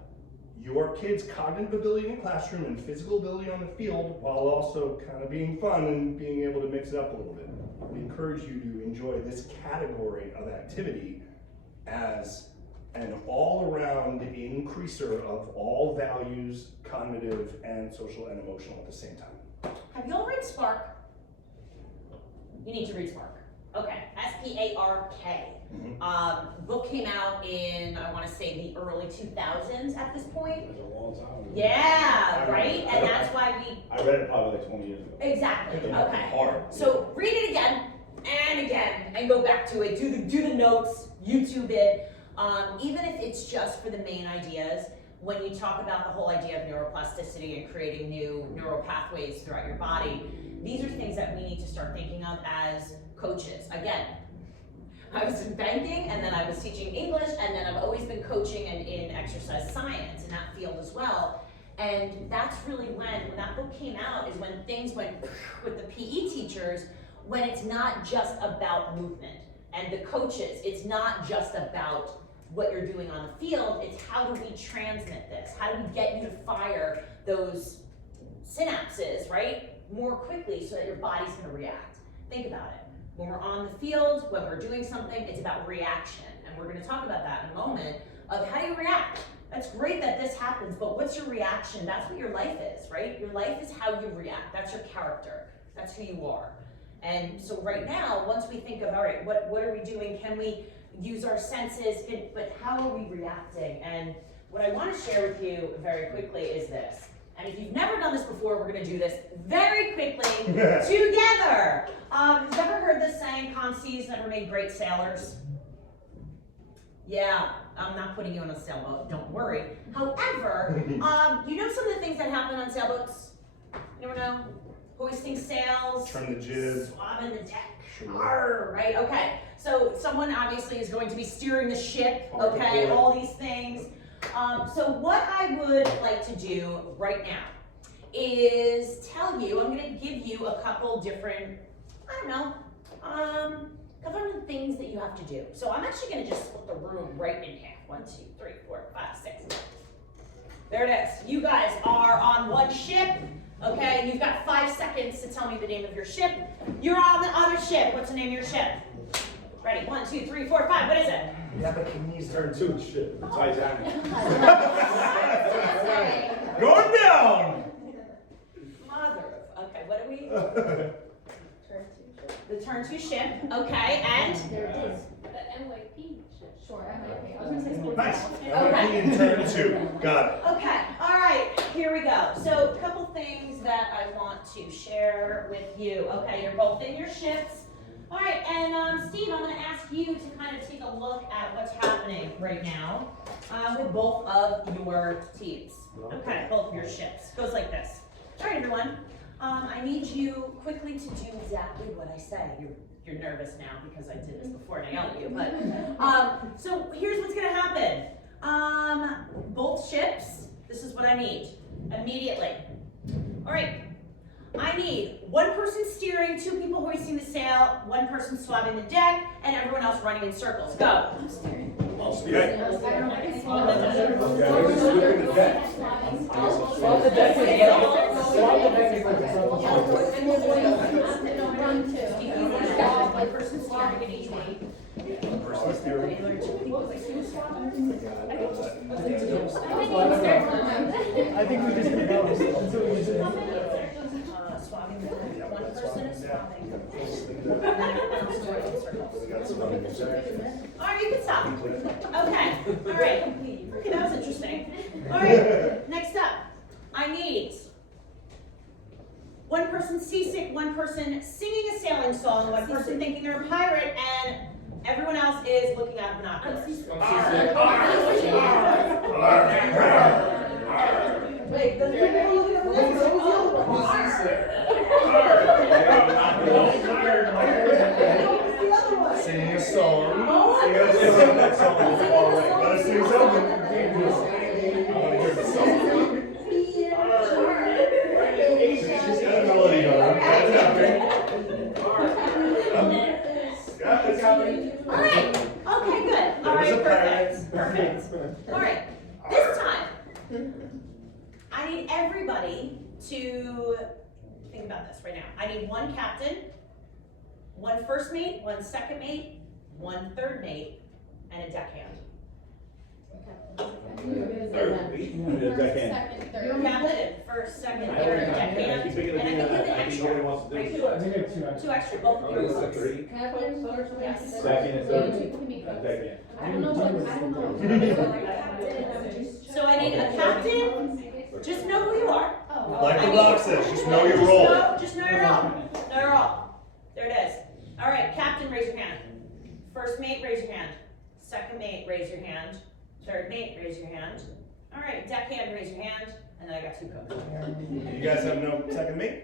your kids' cognitive ability in the classroom and physical ability on the field, while also kind of being fun and being able to mix it up a little bit. We encourage you to enjoy this category of activity as an all-around increaser of all values, cognitive and social and emotional at the same time. Have you all read Spark? You need to read Spark. Okay, S-P-A-R-K. Book came out in, I want to say, the early 2000s at this point. It was a long time ago. Yeah, right? And that's why I read it probably like 20 years ago. exactly, okay. Hard. So read it again, and go back to it. Do the notes, YouTube it. Even if it's just for the main ideas, when you talk about the whole idea of neuroplasticity and creating new neural pathways throughout your body, these are things that we need to start thinking of as coaches. Again, I was in banking, and then I was teaching English, and then I've always been coaching and in exercise science in that field as well. And that's really when that book came out, is when things went with the PE teachers, when it's not just about movement. And the coaches, it's not just about what you're doing on the field, it's how do we transmit this? How do we get you to fire those synapses, right, more quickly so that your body's gonna react? Think about it. When we're on the field, when we're doing something, it's about reaction. And we're gonna talk about that in a moment of how do you react? That's great that this happens, but what's your reaction? That's what your life is, right? Your life is how you react. That's your character. That's who you are. And so right now, once we think of, all right, what are we doing? Can we use our senses? But how are we reacting? And what I want to share with you very quickly is this. And if you've never done this before, we're going to do this very quickly together. Have you ever heard this saying, Conti's never made great sailors? Yeah, I'm not putting you on a sailboat, don't worry. However, you know some of the things that happen on sailboats? You never know? Hoisting sails, Trim the jib, swabbing the deck, sure. Arr, right? Okay, so someone obviously is going to be steering the ship, On the okay, board. all these things. So what I would like to do right now is tell you, I'm gonna give you a couple different, I don't know, couple of things that you have to do. So I'm actually gonna just split the room right in half. 1, 2, 3, 4, 5, 6. There it is. You guys are on one ship. Okay, you've got 5 seconds to tell me the name of your ship. You're on the other ship. What's the name of your ship? Ready? 1, 2, 3, 4, 5. What is it? Japanese Turn 2 shit. Titanic. Going down! Mother of. Okay, what are we? The turn 2 ship. Okay, and? There it is. The NYP ship. Sure, MYP. I was gonna say sports. Nice. Okay. In turn 2. Got it. Okay, all right, here we go. So a couple things that I want to share with you. Okay, you're both in your ships. All right, and Steve, I'm gonna ask you to kind of take a look at what's happening right now with both of your teams. Okay, both of your ships. Goes like this. All right, everyone. I need you quickly to do exactly what I say. You're nervous now because I did this before and I yelled at you, but so here's what's gonna happen. Both ships, this is what I need immediately. All right, I need one person steering, 2 people hoisting the sail, 1 person swabbing the deck, and everyone else running in circles. Go. I'll speak. I don't know. I can swallow Okay, let's look at the deck. Swallow the deck. Run too. One person steering at each one. Person steering. I think we just did those. Swabbing the deck. 1 person is swabbing. All right, you can stop. Okay, all right. Okay, that was interesting. All right, next up, I need 1 person seasick, 1 person singing a sailing song, 1 person thinking they're a pirate, and everyone else is looking out of binoculars. Wait, the people looking at the next one, who's the other one? Who's the other one? Singing a song. Oh, You gotta sing that song before, right? Gotta sing something. I wanna hear the song. She's got a melody going. That's happening. Yeah, it's happening. All right, okay, good. All There's a right, pirate. perfect. All right, this time, I need everybody to think about this right now. I need 1 captain, 1 first mate, 1 second mate, 1 third mate, and a deckhand. Third. Deckhand. Second, third. Captain, first, second, third, deckhand, and I think you have an extra, right? I think it's 2 extra. 2 extra, both of you. Three. Can I put in first? Yes. Second and third. Deckhand. I don't know what, I don't know. So I need a captain, just know who you are. Oh. Like the rock says, just know your role. Just know your role. Know your role. There it is. All right, captain, raise your hand. First mate, raise your hand. Second mate, raise your hand. Third mate, raise your hand. All right, deckhand, raise your hand. And then I got 2 cooks. You guys have no second mate?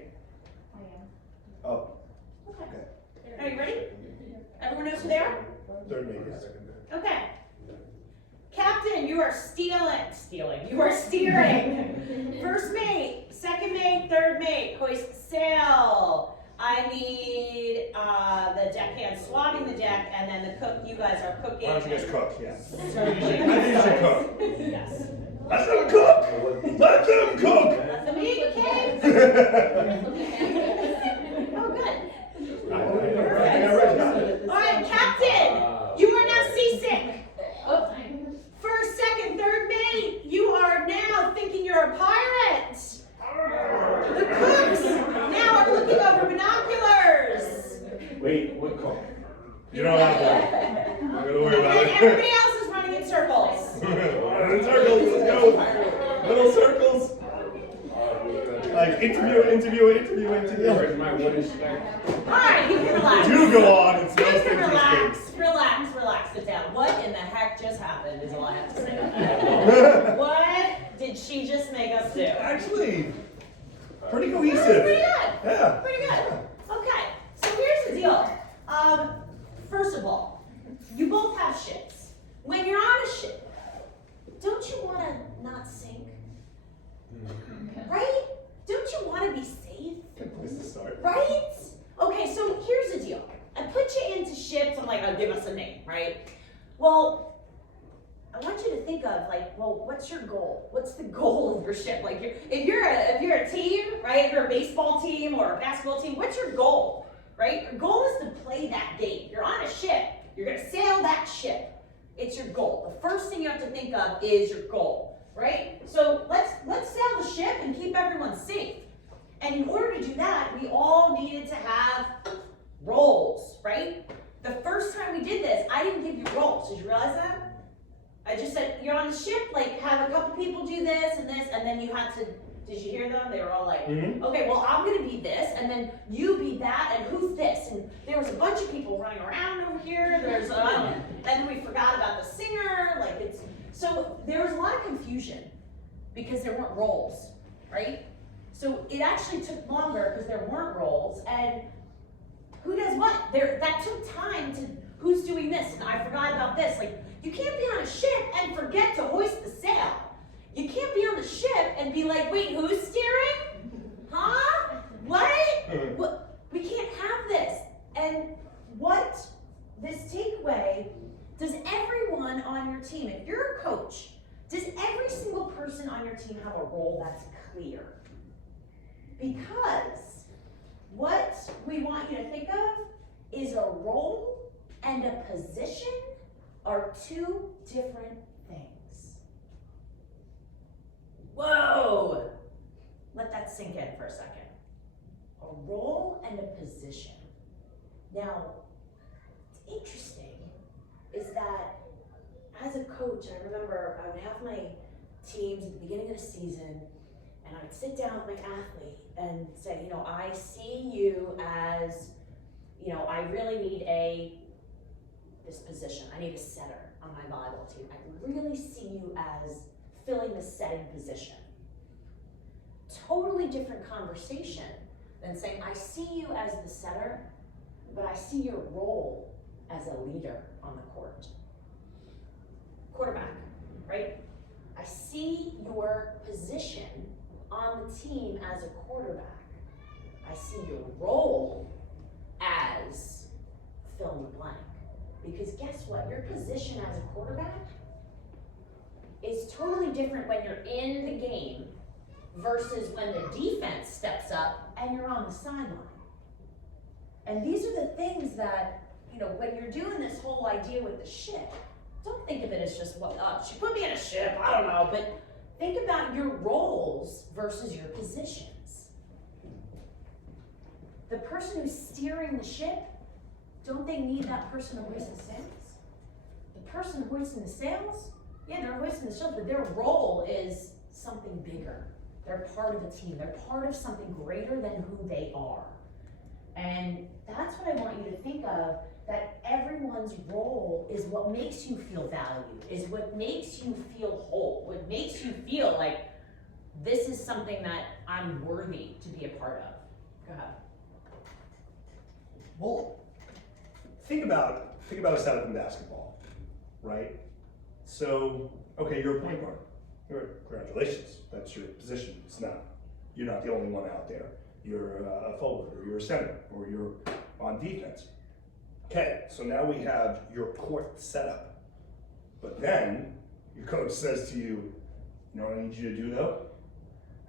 Oh, Are you ready? Everyone knows who they are? third mate, yes. Okay. Captain, you are stealing. You are steering. First mate, second mate, third mate, hoist sail. I need the deckhand swabbing the deck, and then the cook. You guys are cooking. Why don't you guys cook? Yeah. So I think you should cook. Yes. Let them cook. Let them cook. Let them eat, kids. Oh, good. All right, Captain. You are now seasick. First, second, third mate. You are now thinking you're a pirate. The cooks now are looking over binoculars. Wait, what call? You don't have to. I'm not gonna worry about And it. everybody else is running in circles. Circles, let's go. Little circles. Like interview. Where's my wooden stack? All right, you can relax. Do go on. It's You most can interesting. relax, sit down. What in the heck just happened is all I have to say. What did she just make us do? Actually, pretty Pretty cohesive. good. Yeah. Pretty good. Okay, so here's the deal. First of all, you both have ships. When you're on a ship, don't you want to not sink? Right? Don't you want to be safe? Good place to start. Right? Okay, so here's the deal. I put you into ships. I'm like, oh, give us a name, right? Well, I want you to think of like, well, what's your goal? What's the goal of your ship? Like, if you're a team, right? If you're a baseball team or a basketball team, what's your goal, right? Your goal is to play that game. You're on a ship. You're gonna sail that ship. It's your goal. The first thing you have to think of is your goal, right? So let's sail the ship and keep everyone safe. And in order to do that, we all needed to have roles, right? The first time we did this, I didn't give you roles. Did you realize that? I just said, you're on the ship, like have a couple people do this, and then you had to, did you hear them? They were all like, okay, well, I'm gonna be this, and then you be that, and who's this? And there was a bunch of people running around over here. There's, and then we forgot about the singer, so there was a lot of confusion because there weren't roles, right? So it actually took longer because there weren't roles, and who does what? That took time to, who's doing this, and I forgot about this. Like, you can't be on a ship and forget to hoist the sail. You can't be on the ship and be like, wait, who's steering? Huh? What? We can't have this. And what, this takeaway, does everyone on your team, if you're a coach, does every single person on your team have a role that's clear? Because what we want you to think of is a role and a position are two different things. Whoa! Let that sink in for a second. A role and a position. Now, what's interesting is that as a coach, I remember I would have my teams at the beginning of the season, and I'd sit down with my athlete and say, I see you as, I really need this position. I need a setter on my volleyball team. I really see you as filling the setting position. Totally different conversation than saying, I see you as the setter, but I see your role as a leader on the court. Quarterback, right? I see your position on the team as a quarterback. I see your role as fill in the blank. Because guess what? Your position as a quarterback is totally different when you're in the game versus when the defense steps up and you're on the sideline. And these are the things that, when you're doing this whole idea with the ship, don't think of it as just, she put me in a ship, I don't know, but think about your roles versus your positions. The person who's steering the ship, don't they need that person to hoist the sails? The person hoisting the sails, yeah, they're hoisting the sails, but their role is something bigger. They're part of a team. They're part of something greater than who they are. And that's what I want you to think of, that everyone's role is what makes you feel valued, is what makes you feel whole, what makes you feel like this is something that I'm worthy to be a part of. Go ahead. Well, think about a setup in basketball, right? So, okay, you're a point guard. Congratulations, that's your position. You're not the only one out there. you're a forward, or you're a center, or you're on defense. Okay, so now we have your court set up. But then your coach says to you, you know what I need you to do though?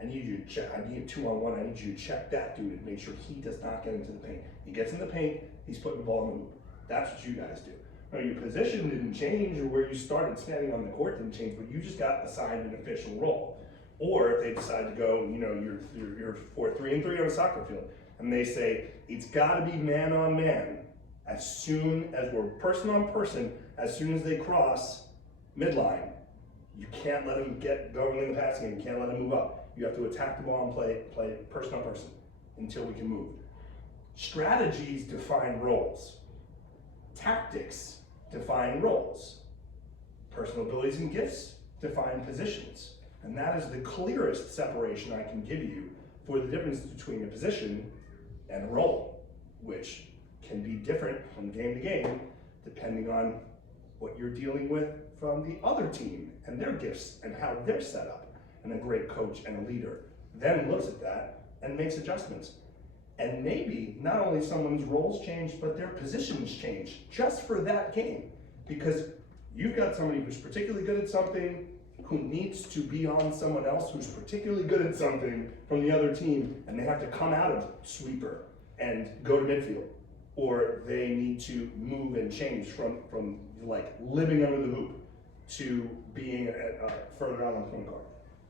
I need you to check, I need a 2-on-1, I need you to check that dude and make sure he does not get into the paint. He gets in the paint, he's putting the ball in the hoop. That's what you guys do. Now your position didn't change, or where you started standing on the court didn't change, but you just got assigned an official role. Or if they decide to go, you know, you're 4-3-3 on a soccer field, and they say, it's gotta be man on man. As soon as we're person on person, as soon as they cross midline, you can't let them get going in the passing game, you can't let them move up. You have to attack the ball and play person on person until we can move. Strategies define roles. Tactics define roles. Personal abilities and gifts define positions. And that is the clearest separation I can give you for the difference between a position and a role, which can be different from game to game, depending on what you're dealing with from the other team and their gifts and how they're set up. And a great coach and a leader then looks at that and makes adjustments. And maybe not only someone's roles change, but their positions change just for that game. Because you've got somebody who's particularly good at something, who needs to be on someone else who's particularly good at something from the other team, and they have to come out of sweeper and go to midfield. Or they need to move and change from like living under the hoop to being further out on the point guard.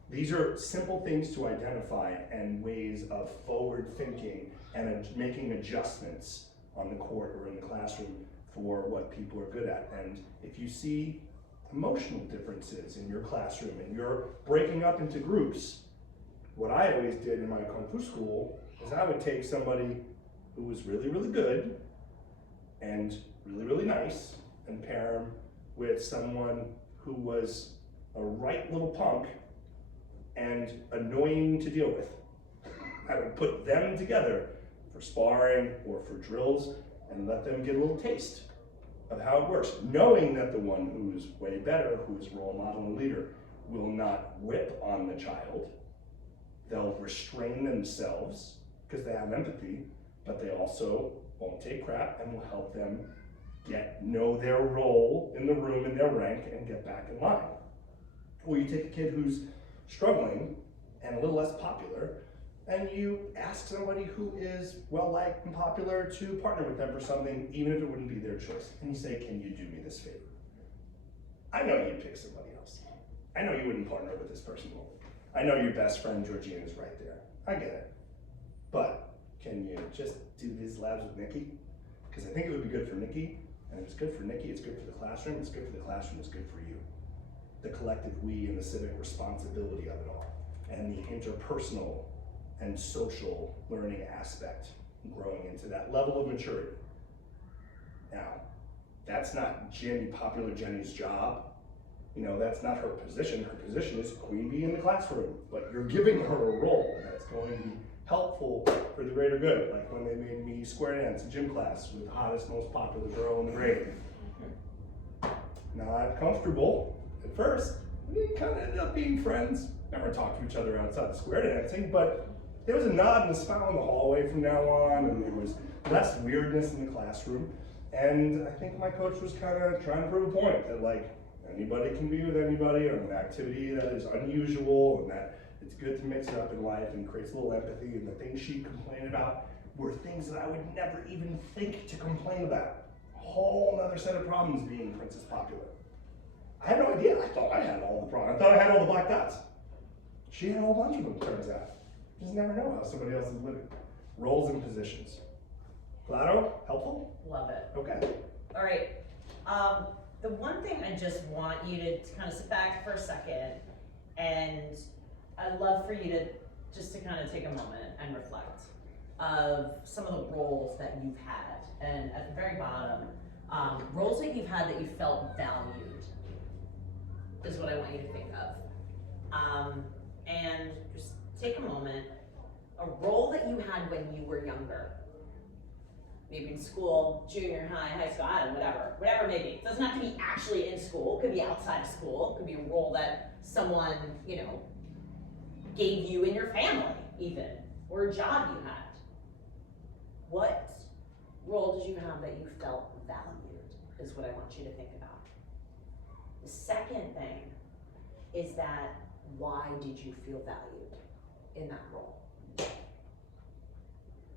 These are simple things to identify and ways of forward thinking and making adjustments on the court or in the classroom for what people are good at. And if you see emotional differences in your classroom and you're breaking up into groups, what I always did in my Kung Fu school is I would take somebody who was really, really good and really, really nice and pair them with someone who was a right little punk and annoying to deal with. I would put them together for sparring or for drills and let them get a little taste of how it works, knowing that the one who's way better, who's role model and leader, will not whip on the child. They'll restrain themselves because they have empathy, but they also won't take crap and will help them know their role in the room and their rank and get back in line. Or you take a kid who's struggling and a little less popular, and you ask somebody who is well-liked and popular to partner with them for something, even if it wouldn't be their choice. And you say, can you do me this favor? I know you'd pick somebody else. I know you wouldn't partner with this person. I know your best friend Georgina is right there. I get it. But can you just do these labs with Nikki? Because I think it would be good for Nikki, and if it's good for Nikki, it's good for the classroom, it's good for the classroom, it's good for you. The collective we and the civic responsibility of it all, and the interpersonal and social learning aspect, growing into that level of maturity. Now, that's not popular Jenny's job. You know, that's not her position. Her position is queen bee in the classroom, but you're giving her a role that's going to be helpful for the greater good, like when they made me square dance in gym class with the hottest, most popular girl in the grade. Not comfortable at first. We kind of ended up being friends. Never talked to each other outside the square dancing, but there was a nod and a smile in the hallway from now on, and there was less weirdness in the classroom. And I think my coach was kind of trying to prove a point that, like, anybody can be with anybody on an activity that is unusual, and that it's good to mix it up in life and creates a little empathy. And the things she complained about were things that I would never even think to complain about. A whole other set of problems being Princess Popular. I had no idea. I thought I had all the problems. I thought I had all the black dots. She had a whole bunch of them, turns out. You just never know how somebody else is living. Roles and positions. Claro, helpful? Love it. Okay. All right. The one thing I just want you to kind of sit back for a second, and I'd love for you to just to kind of take a moment and reflect of some of the roles that you've had. And at the very bottom, roles that you've had that you felt valued is what I want you to think of. And just take a moment, a role that you had when you were younger. Maybe in school, junior high, high school, I don't know, whatever it may be. It doesn't have to be actually in school, it could be outside of school, it could be a role that someone, you know, gave you in your family, even. or a job you had. What role did you have that you felt valued, is what I want you to think about. The second thing is that, why did you feel valued in that role?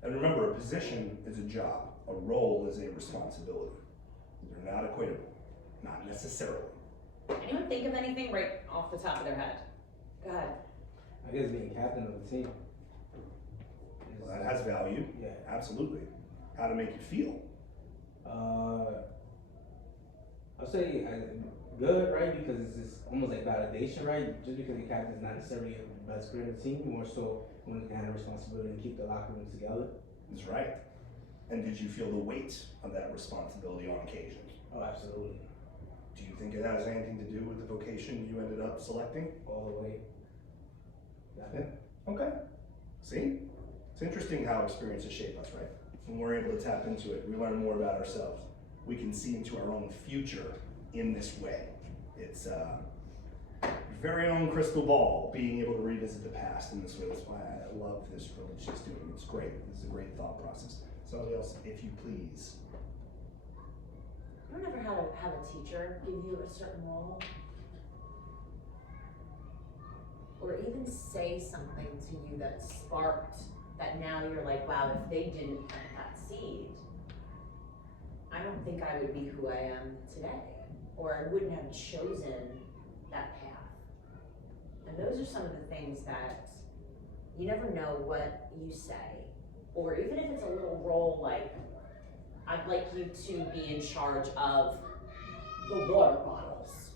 And remember, a position is a job, a role is a responsibility. They're not equatable, not necessarily. Anyone think of anything right off the top of their head? Go ahead. I guess being captain of the team. Well, that has value, Yeah. absolutely. How to make you feel? I'll say good, right? Because it's just almost like validation, right? Just because the captain is not necessarily the best player of the team, more so when you have a responsibility to keep the locker room together. That's right. And did you feel the weight of that responsibility on occasion? Oh, absolutely. Do you think it has anything to do with the vocation you ended up selecting? All the way. Yeah. Okay. See? It's interesting how experiences shape us, right? When we're able to tap into it, we learn more about ourselves. We can see into our own future in this way. It's your very own crystal ball, being able to revisit the past in this way. That's why I love this privilege she's doing. It's great. This is a great thought process. Somebody else, if you please. You don't ever have a teacher give you a certain role? Or even say something to you that sparked, that now you're like, wow, if they didn't plant that seed, I don't think I would be who I am today. Or I wouldn't have chosen that path. And those are some of the things that you never know what you say. Or even if it's a little role like, I'd like you to be in charge of the water bottles.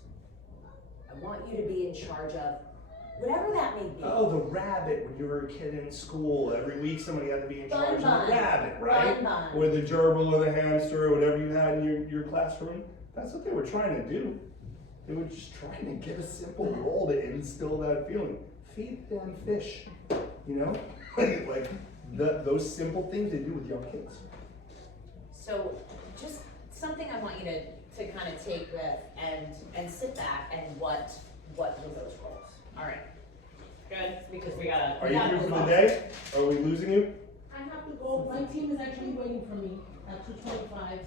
I want you to be in charge of whatever that may be. Oh, the rabbit when you were a kid in school. Every week somebody had to be in charge of the Bun. rabbit, right? Bun. Or the gerbil or the hamster or whatever you had in your classroom. That's what they were trying to do. They were just trying to get a simple role to instill that feeling. Feed the damn fish, you know? like those simple things they do with young kids. So just something I want you to kind of take with and sit back and what were those roles? All right, good, because we gotta. Are you here for the day? Are we losing you? I have to go, my team is actually waiting for me at 2:25.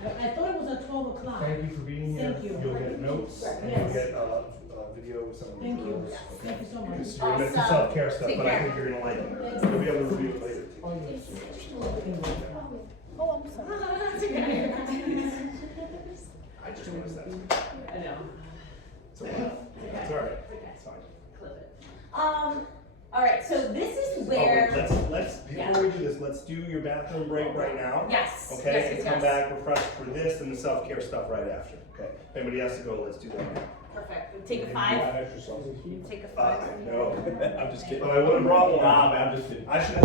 I thought it was at 12 o'clock. Thank you for being here. Thank you. You'll get notes and Yes. you'll get video with some of the Thank you. drills. Thank you so much. Because you're gonna get the Awesome. self-care stuff, Take but I care. think you're gonna like it. You'll be able to review it later. Oh, yes. Oh, I'm sorry. That's okay. I just noticed that. I know. It's okay. It's all right. It's fine. Clip it. All right, so this is Oh, where. wait, let's Yeah. before we do this, let's do your bathroom break right now. Yes. Okay, Yes, and yes, come yes. back refreshed for this and the self-care stuff right after. Okay, if anybody has to go, let's do that now. Perfect. We'll take a 5. Exercise. Take a 5. No, I'm just kidding. but I would have brought one. Nah, man, I'm just kidding. I should have.